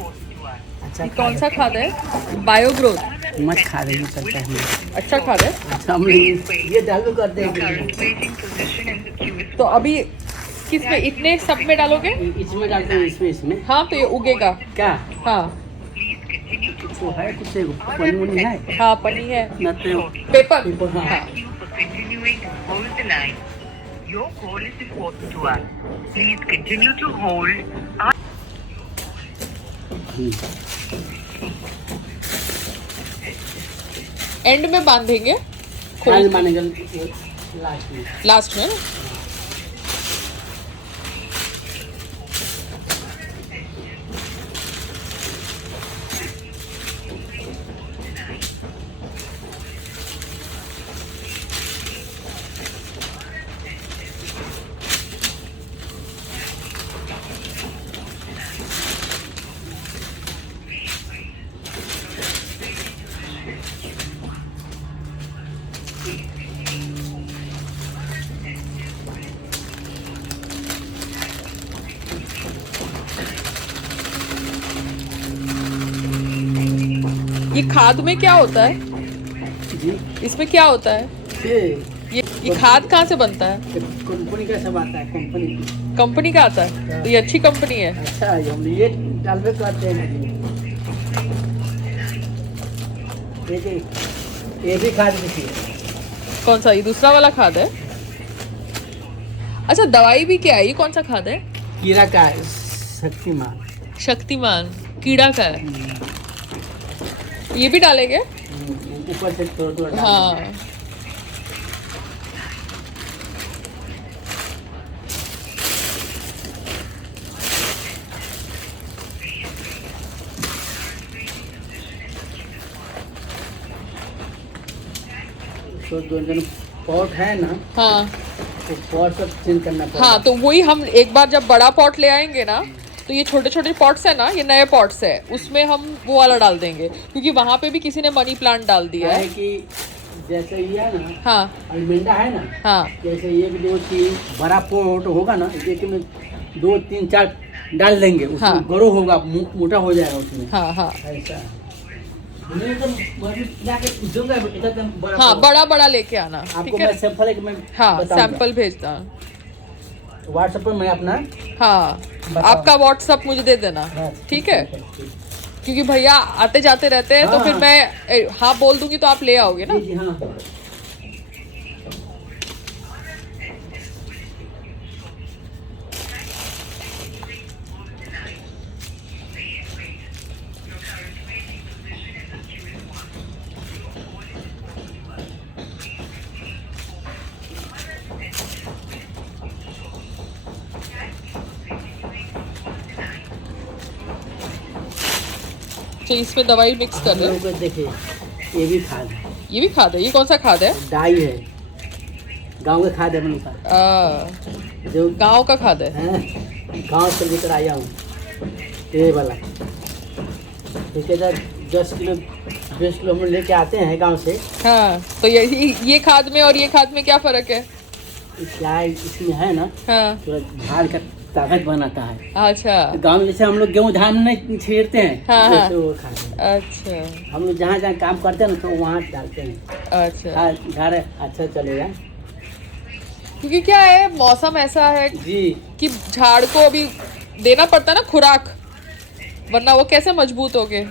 अच्छा ये कौन सा खाद है? Bio growth. मत खा रही चलता है। अच्छा खाद है। अच्छा हम ये चालू करते हैं। तो अभी किस में, इतने सब में डालोगे? इसमें डालते हैं, इसमें हाँ तो ये उगेगा। क्या हाँ तो है कुछ पनी वनी है हाँ पनी है। न तो पेपर। पेपर, हाँ। हाँ Your call is important to us. Please continue to hold. And में बांधेंगे, खोल मानेंगे लास्ट में। लास्ट में ना। ये खाद में क्या होता है? जी इसमें क्या होता है? ये खाद कहाँ से बनता है? कंपनी का सब आता है, कंपनी कंपनी का आता है, तो ये अच्छी कंपनी है। अच्छा हम ये डालवे करते हैं। ये भी खाद देखिए। कौन सा? ये दूसरा वाला खाद है। अच्छा दवाई भी क्या है? ये कौन सा खाद है? कीड़ा का है, शक्तिमान। शक्तिमान कीड़ा का है। ये भी डालेंगे? ऊपर से थोड़ा थोड़ा डाल हाँ तो जो पॉट है ना, हाँ तो पॉट सब चेंज करना पड़ेगा। हाँ, तो वही हम एक बार जब बड़ा पॉट ले आएंगे ना, तो ये छोटे छोटे पॉट्स है ना, ये नए पॉट्स है, उसमें हम वो वाला डाल देंगे, क्योंकि वहाँ पे भी किसी ने मनी प्लांट डाल दिया है। कि जैसे ये है ना, हाँ अलमेंडा है ना, हाँ जैसे ये दो तीन बड़ा पॉट होगा ना, एक में 2 3 4 डाल देंगे, उसमें हाँ। ग्रो होगा, मोटा हो जाएगा उसमें। हाँ हाँ ऐसा मैं तो जाके दूंगा, इतना तो बड़ा हाँ, pot। बड़ा बड़ा लेके आना, आपको ठीक मैं है। सैंपल है कि मैं हाँ बताऊंगा। सैंपल भेजना। व्हाट्सएप पर मैं अपना हाँ बताओ। आपका व्हाट्सअप मुझे दे देना, हाँ, ठीक है, ठीक। क्योंकि भैया आते जाते रहते हैं, तो हाँ, फिर हाँ। मैं हाँ बोल दूंगी तो आप ले आओगे ना। जी जी हाँ। तो इसमें दवाई मिक्स कर हम रहे लोग हैं। को देखिए, ये भी खाद है, ये भी खाद है। ये कौन सा खाद है? डाई है, गांव का खाद है अपने पास, जो गांव का खाद है। गांव से लेकर आया हूँ, ये वाला। ठीक है सर, 10 किलो 20 किलो हम लेके आते हैं गांव से। हाँ तो ये खाद में और ये खाद में क्या फर्क है? क्या है, इसमें है ना, हाँ थोड़ा झाड़ का ताकत बनाता है। अच्छा गांव में जैसे हम लोग गेहूँ धान नहीं छींटते हैं, हाँ, हाँ। वैसे वो खाते हैं। अच्छा हम लोग जहाँ जहाँ काम करते हैं ना, तो वहाँ डालते हैं। अच्छा, घर अच्छा चलेगा क्योंकि क्या है, मौसम ऐसा है जी। कि झाड़ को अभी देना पड़ता है ना खुराक, वरना वो कैसे मजबूत हो गए।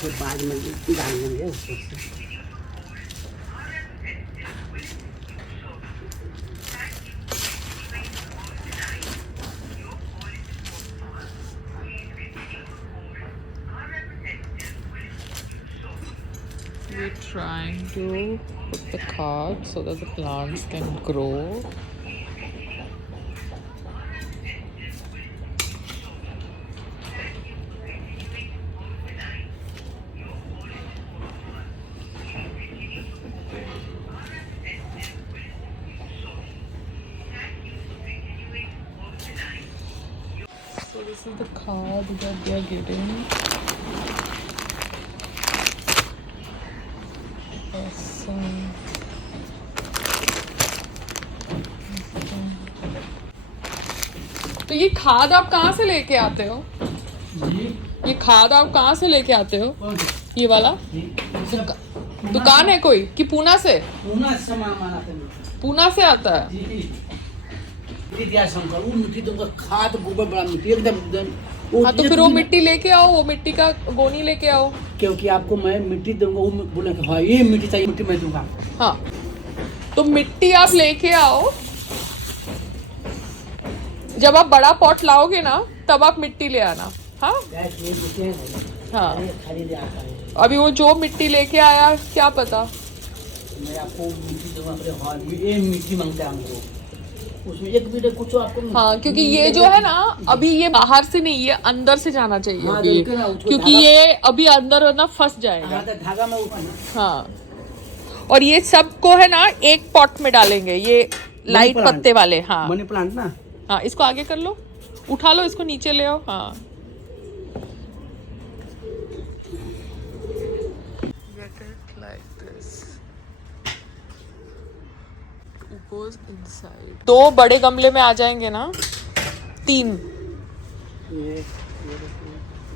फिर बाद में डाल देंगे उसको। We're trying to put the card so that the plants can grow. So this is the card that they are getting. Awesome. तो ये खाद आप कहाँ से लेके आते हो? जी ये खाद आप कहाँ से लेके आते हो? कौन सा? ये वाला दुकान है कोई कि पूना से? पूना से सामान आते हैं पूना से आता है। जी। मिट्टी दिया शंकर, वो मिट्टी दूंगा, खाद गोबर बड़ा मिट्टी एकदम वो हाँ, तो फिर वो मिट्टी लेके आओ, वो मिट्टी का गोनी लेके आओ। क्योंकि आपको मैं मिट्टी दूंगा, वो बोले कि हाँ ये मिट्टी चाहिए, मिट्टी मैं दूंगा। हाँ, तो मिट्टी आप लेके आओ। जब आप बड़ा पॉट लाओगे ना तब आप मिट्टी ले आना। हाँ गैस ये देते हैं हाँ, खरीदे आता है। अभी वो जो मिट्टी लेके आया क्या पता। मैं आपको मिट्टी दूंगा, अपने हाँ ये मिट्टी मांगता है हमको, उसमें एक मीटर कुछ आपको। हाँ, क्योंकि ये जो है ना अभी ये बाहर से नहीं, ये अंदर से जाना चाहिए हाँ, अभी, बिल्कुल ना, उसको क्योंकि धागा- ये अभी अंदर ना फंस जाएगा। हाँ, तो धागा में ऊपर ना। हाँ, और ये सबको है ना एक पॉट में डालेंगे, ये लाइट प्लांट। पत्ते वाले। हाँ मनी प्लांट ना। हाँ, इसको आगे कर लो, उठा लो, इसको नीचे ले आओ। हाँ, get it like this. It goes inside. 2 बड़े गमले में आ जाएंगे ना, 3 ये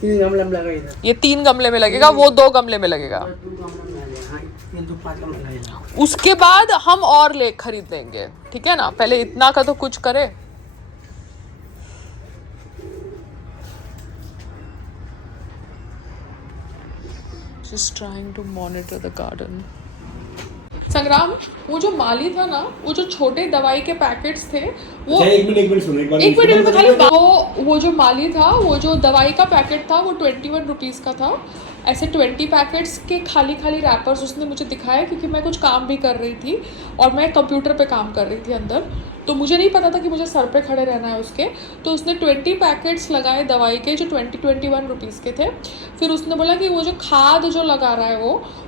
3 गमले में लगा इधर, ये 3 गमले में लगेगा, वो 2 गमले में लगेगा। 2 गमले में लगा, हाँ, ये 5 गमले लगेगा। उसके बाद हम और ले खरीद लेंगे, ठीक है ना? पहले इतना का तो कुछ करे। Just trying to monitor the garden. संग्राम, वो जो माली था ना, वो जो छोटे दवाई के पैकेट्स थे वो एक मिनट सुनो, एक एक मिनट खाली वो जो माली था, वो जो दवाई का पैकेट था वो 21 रुपीज़ का था। ऐसे 20 पैकेट्स के खाली रैपर्स उसने मुझे दिखाया, क्योंकि मैं कुछ काम भी कर रही थी और मैं कंप्यूटर पे काम कर रही थी अंदर, तो मुझे नहीं पता था कि मुझे सर पे खड़े रहना है उसके। तो उसने 20 पैकेट्स लगाए दवाई के, जो 21 रुपीज़ के थे। फिर उसने बोला कि वो जो खाद जो लगा रहा है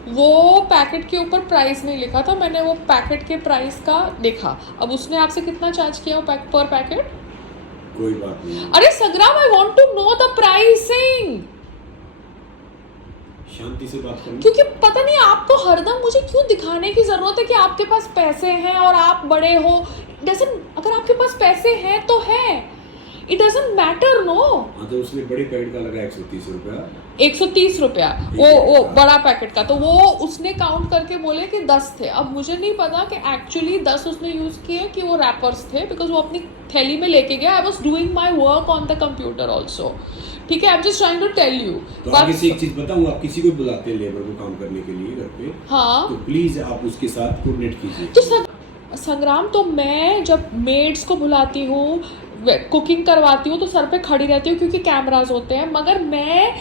वो पैकेट के ऊपर प्राइस नहीं लिखा था। मैंने वो पैकेट के प्राइस का देखा। अब उसने आपसे कितना चार्ज किया वो पर पैकेट? कोई बात नहीं, अरे Sangram, I want to know the pricing. शांति से बात करनी। क्योंकि पता नहीं आपको हरदम मुझे क्यों दिखाने की जरूरत है कि आपके पास पैसे हैं और आप बड़े हो। अगर आपके पास पैसे हैं तो है, इट डजंट मैटर नो। हाँ, तो उसने बड़े पैकेट का लगा 130 रुपया। 130 रुपया वो बड़ा पैकेट का, तो वो उसने काउंट करके बोले कि 10 थे। अब मुझे नहीं पता कि एक्चुअली 10 उसने यूज किए कि वो रैपर्स थे, बिकॉज वो अपनी थैली में लेके गया। I was doing my work on the computer also, ठीक है। I am just trying to tell you. तो आप किसी एक चीज बताऊं, आप किसी को बुलाते हैं लेबर को काम करने के लिए घर पे, हाँ, तो प्लीज आप उसके साथ कोऑर्डिनेट कीजिए। तो संग्राम, तो मैं जब मेड्स को बुलाती हूँ, कुकिंग करवाती हूँ, तो सर पे खड़ी रहती हूँ क्योंकि कैमरास होते हैं। मगर मैं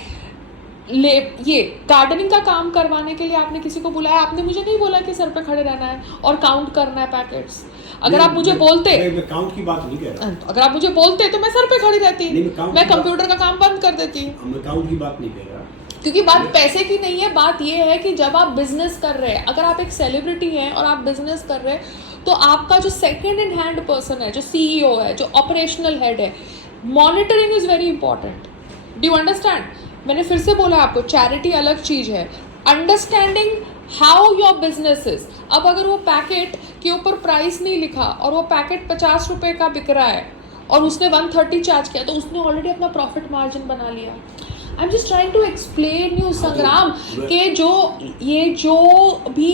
ये गार्डनिंग का काम करवाने के लिए आपने किसी को बुलाया, आपने मुझे नहीं बोला कि सर पे खड़े रहना है और काउंट करना है पैकेट्स। अगर आप मुझे बोलते, मैं काउंट की बात नहीं कह रहा, अगर आप मुझे बोलते तो मैं सर पे खड़ी रहती, मैं कंप्यूटर का काम बंद कर देती। मैं काउंट की बात नहीं कह रहा, क्योंकि बात पैसे की नहीं है। बात ये है कि जब आप बिजनेस कर रहे हैं, अगर आप एक सेलिब्रिटी हैं और आप बिजनेस कर रहे हैं, तो आपका जो सेकंड इन हैंड पर्सन है, जो सीईओ है, जो ऑपरेशनल हेड है, monitoring is very important. Do you understand? मैंने फिर से बोला आपको, चैरिटी अलग चीज है, understanding how your business is. अब अगर वो पैकेट के ऊपर प्राइस नहीं लिखा और वो पैकेट 50 रुपए का बिक रहा है और उसने 130 चार्ज किया, तो उसने ऑलरेडी अपना प्रॉफिट मार्जिन बना लिया। I am just trying to explain you Sangram के जो भी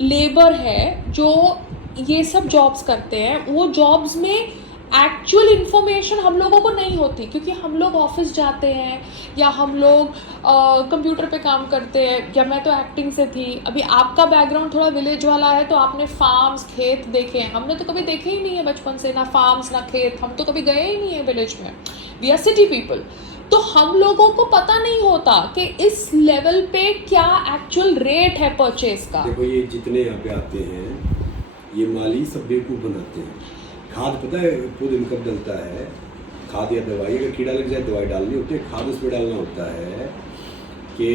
लेबर है, जो ये सब जॉब्स करते हैं, वो जॉब्स में एक्चुअल इन्फॉर्मेशन हम लोगों को नहीं होती, क्योंकि हम लोग ऑफिस जाते हैं या हम लोग कंप्यूटर पे काम करते हैं, या मैं तो एक्टिंग से थी। अभी आपका बैकग्राउंड थोड़ा विलेज वाला है, तो आपने फार्म्स, खेत देखे हैं। हमने तो कभी देखे ही नहीं है बचपन से, ना फार्म्स ना खेत, हम तो कभी गए ही नहीं है विलेज में। We are city people. तो हम लोगों को पता नहीं होता कि इस लेवल पे क्या एक्चुअल रेट है परचेज का। देखो, ये जितने यहाँ पे आते हैं, ये माली सब बेवकूफ़ बनाते हैं। खाद पता है पौधे में कब डलता है? खाद या दवाई, अगर कीड़ा लग जाए दवाई डालनी होती है, खाद उसमें डालना होता है कि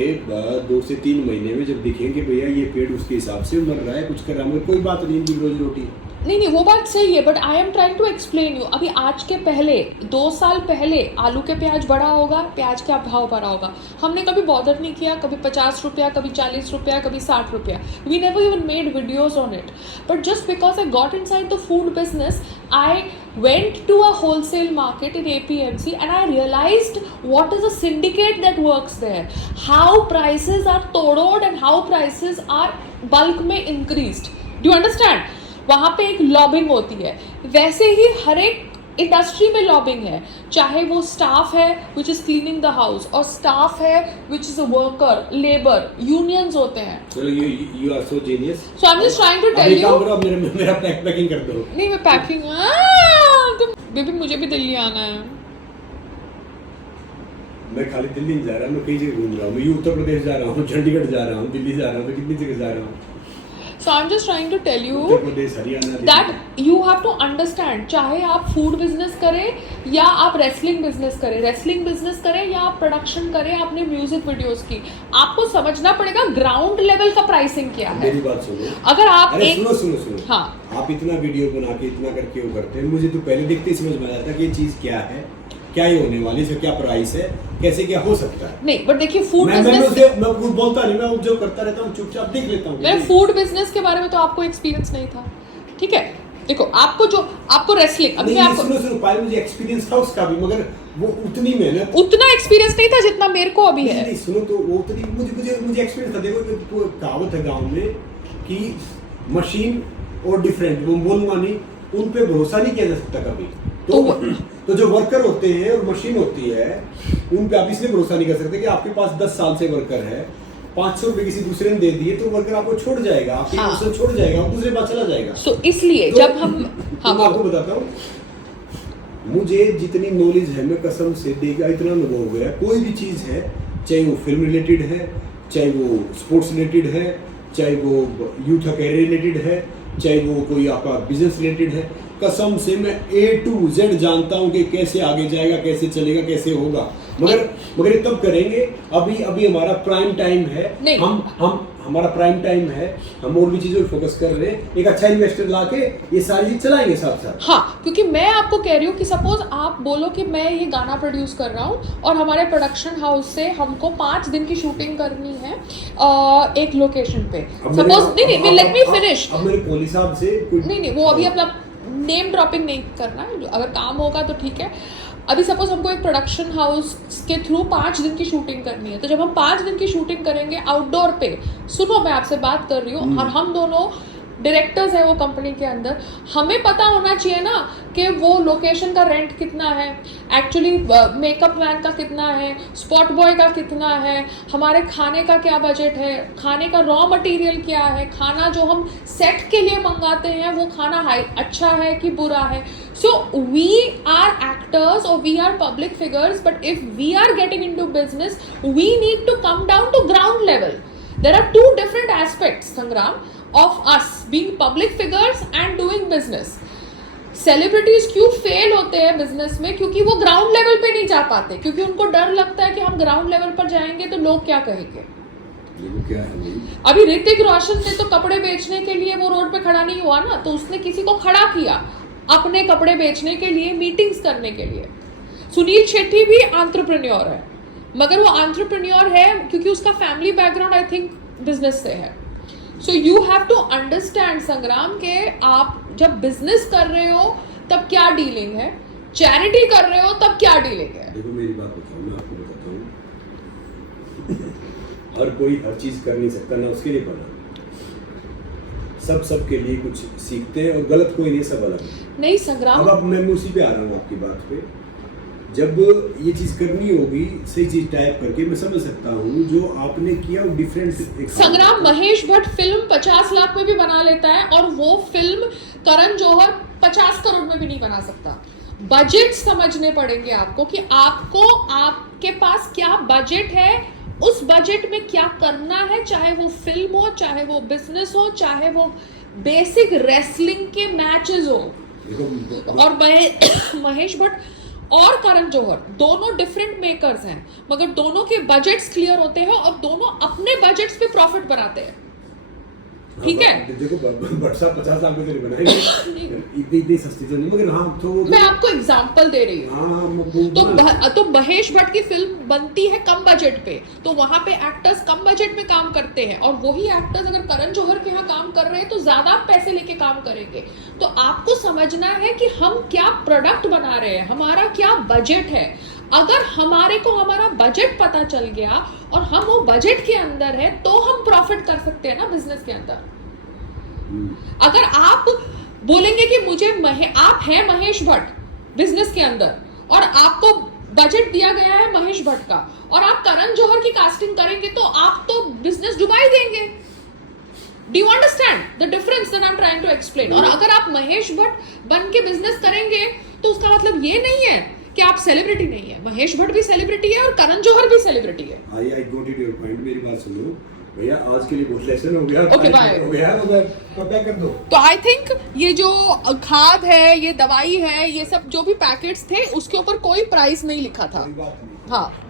2 से 3 महीने में जब दिखेंगे भैया ये पेड़ उसके हिसाब से मर रहा है, कुछ कर रहा है, मगर कोई बात नहीं, इनकी रोजी रोटी। नहीं वो बात सही है, but I am trying to explain you. अभी आज के पहले 2 साल पहले आलू के प्याज बढ़ा होगा, प्याज का भाव बढ़ा होगा, हमने कभी बॉदर नहीं किया, कभी 50 रुपया, कभी 40 रुपया, कभी 60 रुपया, we never even made videos on it. But just because I got inside the food business, I went to a wholesale market in APMC and I realized what is a syndicate that works there, how prices are todod and how prices are bulk में increased. Do you understand? वहाँ पे एक lobbying होती है, वैसे ही हर एक industry में lobbying है, चाहे वो स्टाफ है which is cleaning the house और स्टाफ है which is a worker, labour, unions होते हैं। चलो you are so genius. So I am just trying to tell you. मेरा पैकिंग कर दो। नहीं मैं पैकिंग, तुम बेबी मुझे भी दिल्ली आना है। मैं खाली दिल्ली नहीं जा रहा, मैं कई जगह घूम रहा हूँ। मैं उत्तर प्रदेश जा रहा हूँ, चंडीगढ़ जा रहा हूँ, दिल्ली जा रहा हूँ, तो कितनी जगह जा रहा हूँ। So I'm just trying to tell you Haryana that you have to understand, चाहे आप फूड बिजनेस करें या आप रेसलिंग बिजनेस करें या आप प्रोडक्शन करें अपने म्यूजिक वीडियोस की, आपको समझना पड़ेगा ग्राउंड लेवल का प्राइसिंग क्या है। मेरी बात सुनो, अगर आप अरे एक सुनो हाँ, आप इतना वीडियो बना के इतना करके वो करते हैं, मुझे तो पहले देखते ही समझ में आ जाता कि ये चीज क्या है, क्या ये होने वाली है, क्या प्राइस है, कैसे क्या हो सकता है। नहीं बट देखिए फूड बिजनेस मैं कुछ बोलता नहीं, मैं जो करता रहता हूँ चुपचाप देख लेता हूँ। मेरे फूड बिजनेस के बारे में तो आपको एक्सपीरियंस नहीं था, ठीक है। देखो आपको रेसलिंग, अभी मैं आपको सुनो पहले मुझे एक्सपीरियंस था उसका भी, मगर वो उतना एक्सपीरियंस नहीं था जितना मेरे को अभी है। नहीं सुनो, तो वो उतनी मुझे एक्सपीरियंस था। देखो कहावत है गाँव में कि मशीन और डिफरेंट, वो बोलूंगा नहीं, उन पे भरोसा नहीं किया जा सकता कभी। तो जो वर्कर होते हैं और मशीन होती है, उन पे आप इसलिए भरोसा नहीं कर सकते कि आपके पास 10 साल से वर्कर है, 500 रुपए किसी दूसरे ने दे दिए तो वर्कर आपको छोड़ जाएगा, आपकी पोजीशन छोड़ जाएगा, वो दूसरे पास चला जाएगा। सो इसलिए जब हम मैं आपको बताता हूँ, मुझे जितनी नॉलेज है, मैं कसम से देखा, इतना अनुभव हो गया, कोई भी चीज है, चाहे वो फिल्म रिलेटेड है, चाहे वो स्पोर्ट्स रिलेटेड है, चाहे वो यूथ कैरियर रिलेटेड है, चाहे वो कोई आपका बिजनेस रिलेटेड है, कसम से मैं A to Z जानता हूँ कि कैसे आगे जाएगा, कैसे चलेगा, कैसे होगा। मगर ये तब करेंगे, अभी हमारा प्राइम टाइम है, हम हमारा प्राइम टाइम है, हम और भी चीजों पर फोकस कर रहे हैं, एक अच्छा इन्वेस्टर लाके ये सारी चीज चलाएंगे साथ साथ। हाँ, क्योंकि मैं आपको कह रही हूँ कि सपोज आप बोलो कि मैं ये गाना प्रोड्यूस कर रहा हूँ और हमारे प्रोडक्शन हाउस से हमको 5 दिन की शूटिंग करनी है एक लोकेशन पे। सपोज नहीं लेट मी फिनिश। अब मेरे कोहली साहब से नहीं वो अभी अपना नेम ड्रॉपिंग नहीं करना, अगर काम होगा तो ठीक है। अभी सपोज हमको एक प्रोडक्शन हाउस के थ्रू 5 दिन की शूटिंग करनी है, तो जब हम 5 दिन की शूटिंग करेंगे आउटडोर पे, सुनो मैं आपसे बात कर रही हूँ, और हम दोनों डायरेक्टर्स हैं वो कंपनी के अंदर, हमें पता होना चाहिए ना कि वो लोकेशन का रेंट कितना है, एक्चुअली मेकअप मैन का कितना है, स्पॉट बॉय का कितना है, हमारे खाने का क्या बजट है, खाने का रॉ मटेरियल क्या है, खाना जो हम सेट के लिए मंगाते हैं वो खाना अच्छा है कि बुरा है। सो वी आर एक्टर्स और we are public figures, but if we are getting into business we need to come down to ground level. There are 2 different aspects Sangram of us being public figures and doing business. Celebrities क्यों fail होते हैं business में? क्योंकि वो ground level पे नहीं जा पाते, क्योंकि उनको डर लगता है कि हम ग्राउंड लेवल पर जाएंगे तो लोग क्या कहेंगे। क्या है अभी ऋतिक रोशन ने तो कपड़े बेचने के लिए वो रोड पे खड़ा नहीं हुआ ना, तो उसने किसी को खड़ा किया अपने कपड़े बेचने के लिए, मीटिंग्स करने के लिए। सुनील शेट्टी भी एंटरप्रेन्योर है, मगर वो एंटरप्रेन्योर है क्योंकि उसका family background I think business से है। So you have to understand Sangram के आप जब बिजनेस कर रहे हो तब क्या डीलिंग है, चैरिटी कर रहे हो तब क्या डीलिंग है। देखो मेरी बात बताओ, मैं आपको बताता हूँ, हर कोई हर चीज कर नहीं सकता, ना उसके लिए बना। सबके लिए कुछ सीखते हैं और गलत कोई नहीं, सब अलग नहीं संग्राम। अब मैं उसी पे आ रहा हूँ आपकी बात पे। जब ये चीज करनी होगी सही चीज टाइप करके, मैं समझ सकता हूँ जो आपने किया वो डिफरेंट। संग्राम महेश भट्ट फिल्म 50 लाख में भी बना लेता है और वो फिल्म करण जौहर 50 करोड़ में भी नहीं बना सकता। बजट समझने पड़ेंगे आपको कि आपको आपके पास क्या बजट है, उस बजट में क्या करना है, चाहे वो फिल्म हो, चाहे वो बिजनेस हो, चाहे वो बेसिक रेसलिंग के मैचेस हो। और महेश भट्ट और करण जौहर दोनों डिफरेंट मेकर्स हैं, मगर दोनों के बजट्स क्लियर होते हैं और दोनों अपने बजट्स पे प्रॉफिट बनाते हैं। ठीक है? देखो बट्सा 50 साल में तो नहीं बनाएंगे, इतनी सस्ती तो नहीं, मगर हाँ तो मैं आपको एग्जांपल दे रही हूँ। हाँ तो महेश भट्ट की फिल्म बनती है कम बजट पे, तो वहां पे एक्टर्स कम बजट में काम करते हैं, और वही एक्टर्स अगर करण जौहर के यहाँ काम कर रहे हैं तो ज्यादा पैसे लेके काम करेंगे। तो आपको समझना है कि हम क्या प्रोडक्ट बना रहे हैं, हमारा क्या बजट है। अगर हमारे को हमारा बजट पता चल गया और हम वो बजट के अंदर है तो हम प्रॉफिट कर सकते हैं ना बिजनेस के अंदर। अगर आप बोलेंगे कि आप हैं महेश भट्ट बिजनेस के अंदर और आपको बजट दिया गया है महेश भट्ट का, और आप करण जौहर की कास्टिंग करेंगे तो आप तो बिजनेस डुबा ही देंगे। Do you understand the difference that I am trying to explain? और अगर आप महेश भट्ट बन के बिजनेस करेंगे तो उसका मतलब ये नहीं है कि आप सेलिब्रिटी नहीं है। महेश भट्ट भी सेलिब्रिटी है और करण जौहर भी सेलिब्रिटी है। I got it your point. मेरी बात सुनो भैया, आज के लिए बहुत लेसन हो गया। Okay bye. हो गया तो पैक कर दो। तो आई थिंक ये जो खाद है, ये दवाई है, ये सब जो भी पैकेट्स थे उसके ऊपर कोई प्राइस नहीं लिखा था। कोई बात नहीं। हाँ,